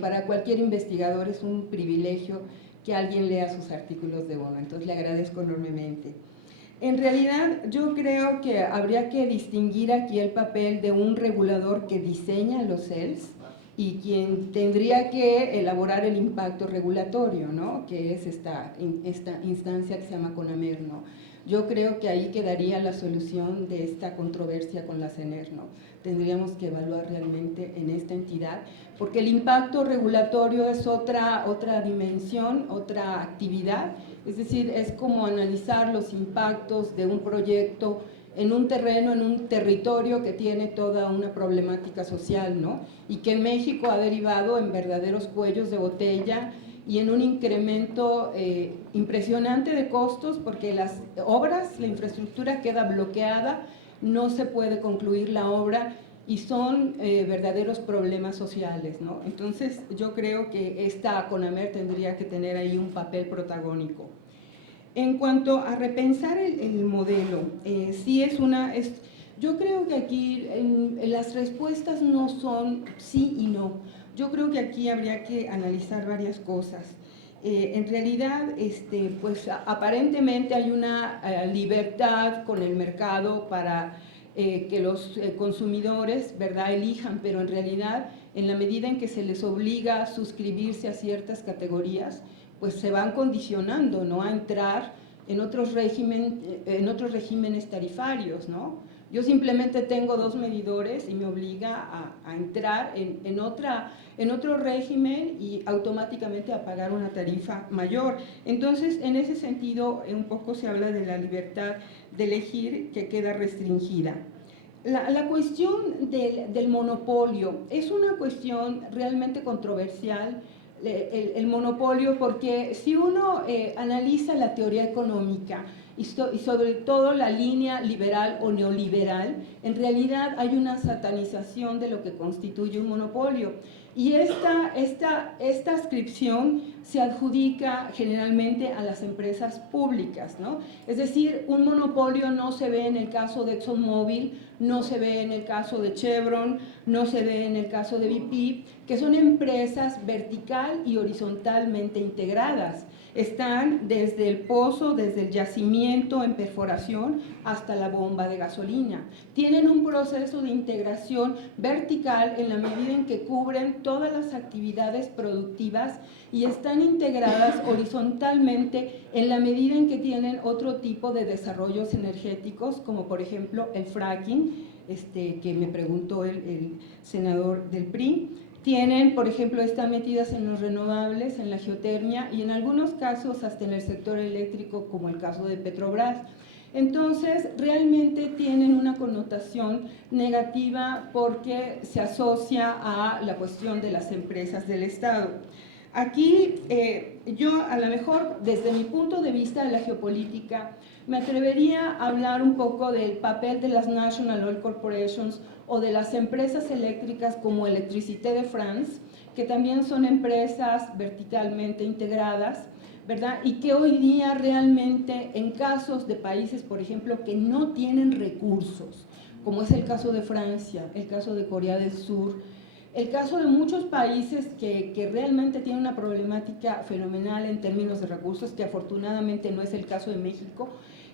Para cualquier investigador es un privilegio que alguien lea sus artículos de Bono, entonces le agradezco enormemente. En realidad yo creo que habría que distinguir aquí el papel de un regulador que diseña los CELS y quien tendría que elaborar el impacto regulatorio, ¿no? Que es esta instancia que se llama CONAMER, ¿no? Yo creo que ahí quedaría la solución de esta controversia con la CNER, ¿no? Tendríamos que evaluar realmente en esta entidad, porque el impacto regulatorio es otra dimensión, otra actividad, es decir, es como analizar los impactos de un proyecto en un terreno, en un territorio que tiene toda una problemática social, ¿no? Y que en México ha derivado en verdaderos cuellos de botella y en un incremento impresionante de costos, porque las obras, la infraestructura queda bloqueada, no se puede concluir la obra y son verdaderos problemas sociales, ¿no? Entonces yo creo que esta CONAMER tendría que tener ahí un papel protagónico. En cuanto a repensar el modelo, sí yo creo que aquí las respuestas no son sí y no. Yo creo que aquí habría que analizar varias cosas. En realidad, pues aparentemente hay una libertad con el mercado para que los consumidores, ¿verdad?, elijan, pero en realidad, en la medida en que se les obliga a suscribirse a ciertas categorías, pues se van condicionando, ¿no?, a entrar en otros regímenes tarifarios, ¿no? Yo simplemente tengo 2 medidores y me obliga a entrar en otro régimen y automáticamente a pagar una tarifa mayor. Entonces, en ese sentido, un poco se habla de la libertad de elegir que queda restringida. La cuestión del monopolio es una cuestión realmente controversial, el monopolio, porque si uno analiza la teoría económica y sobre todo la línea liberal o neoliberal, en realidad hay una satanización de lo que constituye un monopolio. Y esta ascripción se adjudica generalmente a las empresas públicas, ¿no? Es decir, un monopolio no se ve en el caso de ExxonMobil, no se ve en el caso de Chevron, no se ve en el caso de BP, que son empresas vertical y horizontalmente integradas. Están desde el pozo, desde el yacimiento en perforación hasta la bomba de gasolina. Tienen un proceso de integración vertical en la medida en que cubren todas las actividades productivas y están integradas horizontalmente en la medida en que tienen otro tipo de desarrollos energéticos, como por ejemplo el fracking, que me preguntó el senador del PRI. Tienen, por ejemplo, están metidas en los renovables, en la geotermia y en algunos casos hasta en el sector eléctrico, como el caso de Petrobras. Entonces, realmente tienen una connotación negativa porque se asocia a la cuestión de las empresas del Estado. Aquí yo a lo mejor desde mi punto de vista de la geopolítica me atrevería a hablar un poco del papel de las National Oil Corporations o de las empresas eléctricas como Electricité de France, que también son empresas verticalmente integradas, ¿verdad? Y que hoy día realmente en casos de países, por ejemplo, que no tienen recursos, como es el caso de Francia, el caso de Corea del Sur, el caso de muchos países que realmente tienen una problemática fenomenal en términos de recursos, que afortunadamente no es el caso de México,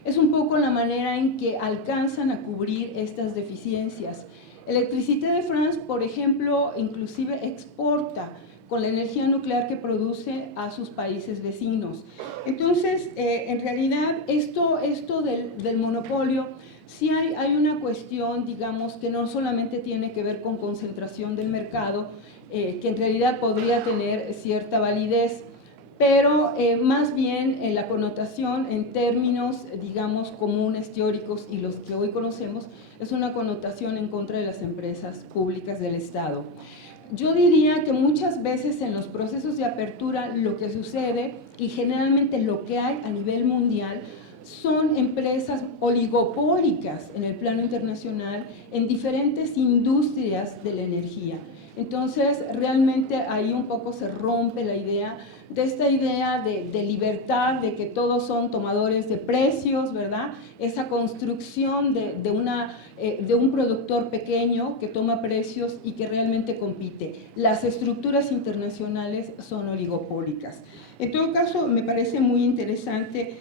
es un poco la manera en que alcanzan a cubrir estas deficiencias. Electricité de France, por ejemplo, inclusive exporta con la energía nuclear que produce a sus países vecinos. Entonces, en realidad, esto del monopolio, sí hay una cuestión, digamos, que no solamente tiene que ver con concentración del mercado, que en realidad podría tener cierta validez, pero más bien la connotación en términos, digamos, comunes, teóricos y los que hoy conocemos, es una connotación en contra de las empresas públicas del Estado. Yo diría que muchas veces en los procesos de apertura lo que sucede, y generalmente lo que hay a nivel mundial, son empresas oligopólicas en el plano internacional en diferentes industrias de la energía. Entonces, realmente ahí un poco se rompe la idea de esta idea de libertad, de que todos son tomadores de precios, ¿verdad? Esa construcción de un productor pequeño que toma precios y que realmente compite. Las estructuras internacionales son oligopólicas. En todo caso, me parece muy interesante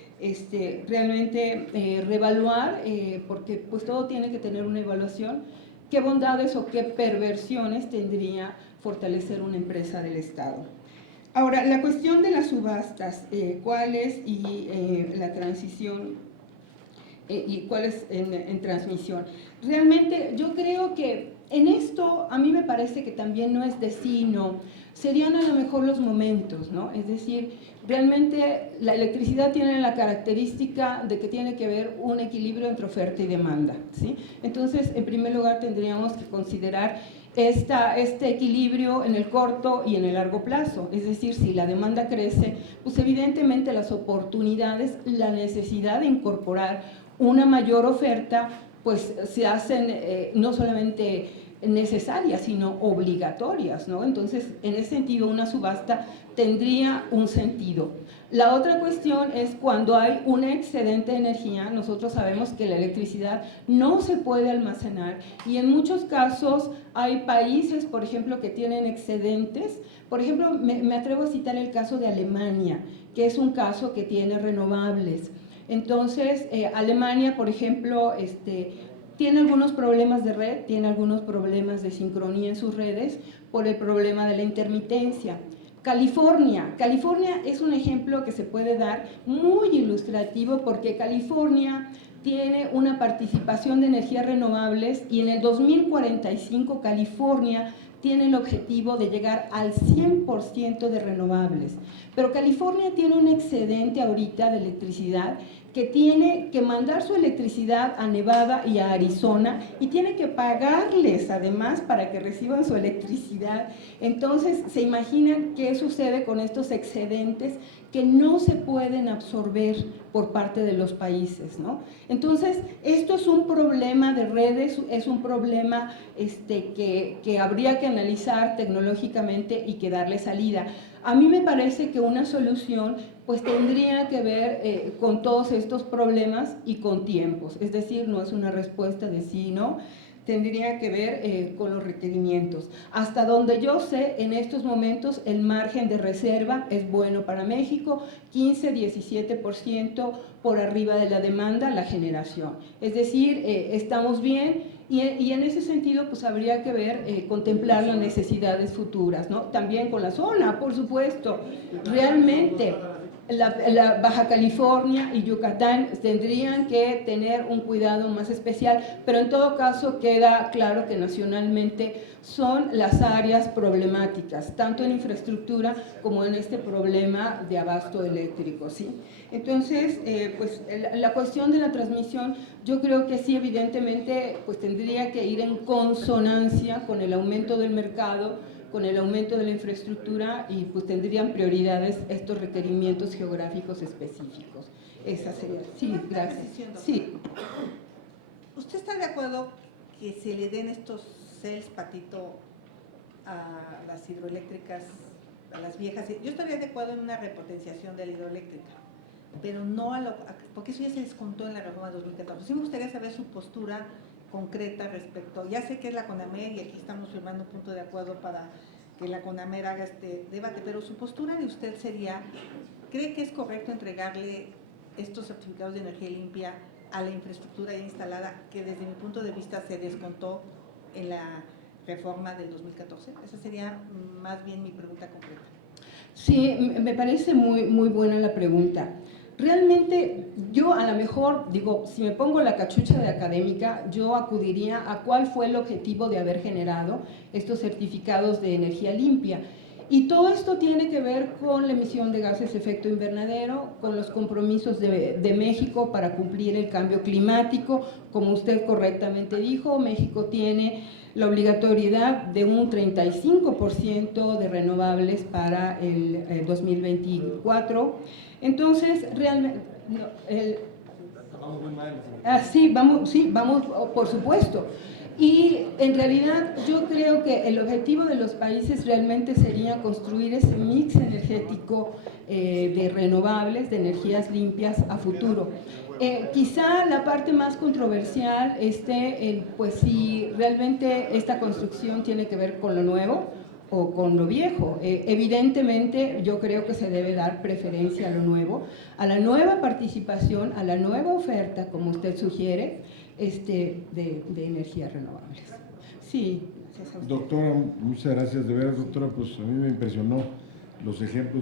realmente reevaluar, porque pues todo tiene que tener una evaluación, qué bondades o qué perversiones tendría fortalecer una empresa del Estado. Ahora, la cuestión de las subastas, ¿cuáles y la transición y cuáles en transmisión? Realmente yo creo que en esto a mí me parece que también no es de sí, no. Serían a lo mejor los momentos, ¿no? Es decir, realmente la electricidad tiene la característica de que tiene que haber un equilibrio entre oferta y demanda, ¿sí? Entonces, en primer lugar, tendríamos que considerar este equilibrio en el corto y en el largo plazo. Es decir, si la demanda crece, pues evidentemente las oportunidades, la necesidad de incorporar una mayor oferta, pues se hacen no solamente necesarias, sino obligatorias, ¿no? Entonces, en ese sentido, una subasta tendría un sentido. La otra cuestión es cuando hay un excedente de energía. Nosotros sabemos que la electricidad no se puede almacenar y en muchos casos hay países, por ejemplo, que tienen excedentes. Por ejemplo, me atrevo a citar el caso de Alemania, que es un caso que tiene renovables. Entonces, Alemania, por ejemplo, tiene algunos problemas de red, tiene algunos problemas de sincronía en sus redes por el problema de la intermitencia. California es un ejemplo que se puede dar muy ilustrativo porque California tiene una participación de energías renovables y en el 2045 California tiene el objetivo de llegar al 100% de renovables. Pero California tiene un excedente ahorita de electricidad que tiene que mandar su electricidad a Nevada y a Arizona y tiene que pagarles además para que reciban su electricidad. Entonces, ¿se imaginan qué sucede con estos excedentes que no se pueden absorber por parte de los países, ¿no? Entonces, esto es un problema de redes, es un problema que habría que analizar tecnológicamente y que darle salida. A mí me parece que una solución pues tendría que ver con todos estos problemas y con tiempos, es decir, no es una respuesta de sí y no, tendría que ver con los requerimientos. Hasta donde yo sé, en estos momentos el margen de reserva es bueno para México, 15-17% por arriba de la demanda, la generación. Es decir, estamos bien y en ese sentido pues habría que ver, contemplar las necesidades futuras, ¿no? También con la zona, por supuesto, realmente. La Baja California y Yucatán tendrían que tener un cuidado más especial, pero en todo caso queda claro que nacionalmente son las áreas problemáticas, tanto en infraestructura como en este problema de abasto eléctrico, ¿sí? Entonces, pues la cuestión de la transmisión, yo creo que sí, evidentemente, pues tendría que ir en consonancia con el aumento del mercado, con el aumento de la infraestructura y pues tendrían prioridades estos requerimientos geográficos específicos. Esa sería. Sí, gracias. Sí. ¿Usted está de acuerdo que se le den estos CELS, Patito, a las hidroeléctricas, a las viejas? Yo estaría de acuerdo en una repotenciación de la hidroeléctrica, pero no porque eso ya se descontó en la reforma de 2014. Sí me gustaría saber su postura concreta respecto, ya sé que es la CONAMER y aquí estamos firmando un punto de acuerdo para que la CONAMER haga este debate, pero su postura de usted sería, ¿cree que es correcto entregarle estos certificados de energía limpia a la infraestructura ya instalada que desde mi punto de vista se descontó en la reforma del 2014? Esa sería más bien mi pregunta concreta. Sí, me parece muy buena la pregunta. Realmente yo a lo mejor, digo, si me pongo la cachucha de académica, yo acudiría a cuál fue el objetivo de haber generado estos certificados de energía limpia. Y todo esto tiene que ver con la emisión de gases de efecto invernadero, con los compromisos de México para cumplir el cambio climático. Como usted correctamente dijo, México tiene la obligatoriedad de un 35% de renovables para el 2024. Entonces, realmente, vamos muy mal. sí, vamos, por supuesto. Y en realidad yo creo que el objetivo de los países realmente sería construir ese mix energético de renovables, de energías limpias a futuro. Quizá la parte más controversial esté en pues si realmente esta construcción tiene que ver con lo nuevo o con lo viejo. Evidentemente yo creo que se debe dar preferencia a lo nuevo, a la nueva participación, a la nueva oferta, como usted sugiere, de energías renovables. Sí, gracias a usted. Doctora, muchas gracias. De veras, doctora, pues a mí me impresionó los ejemplos de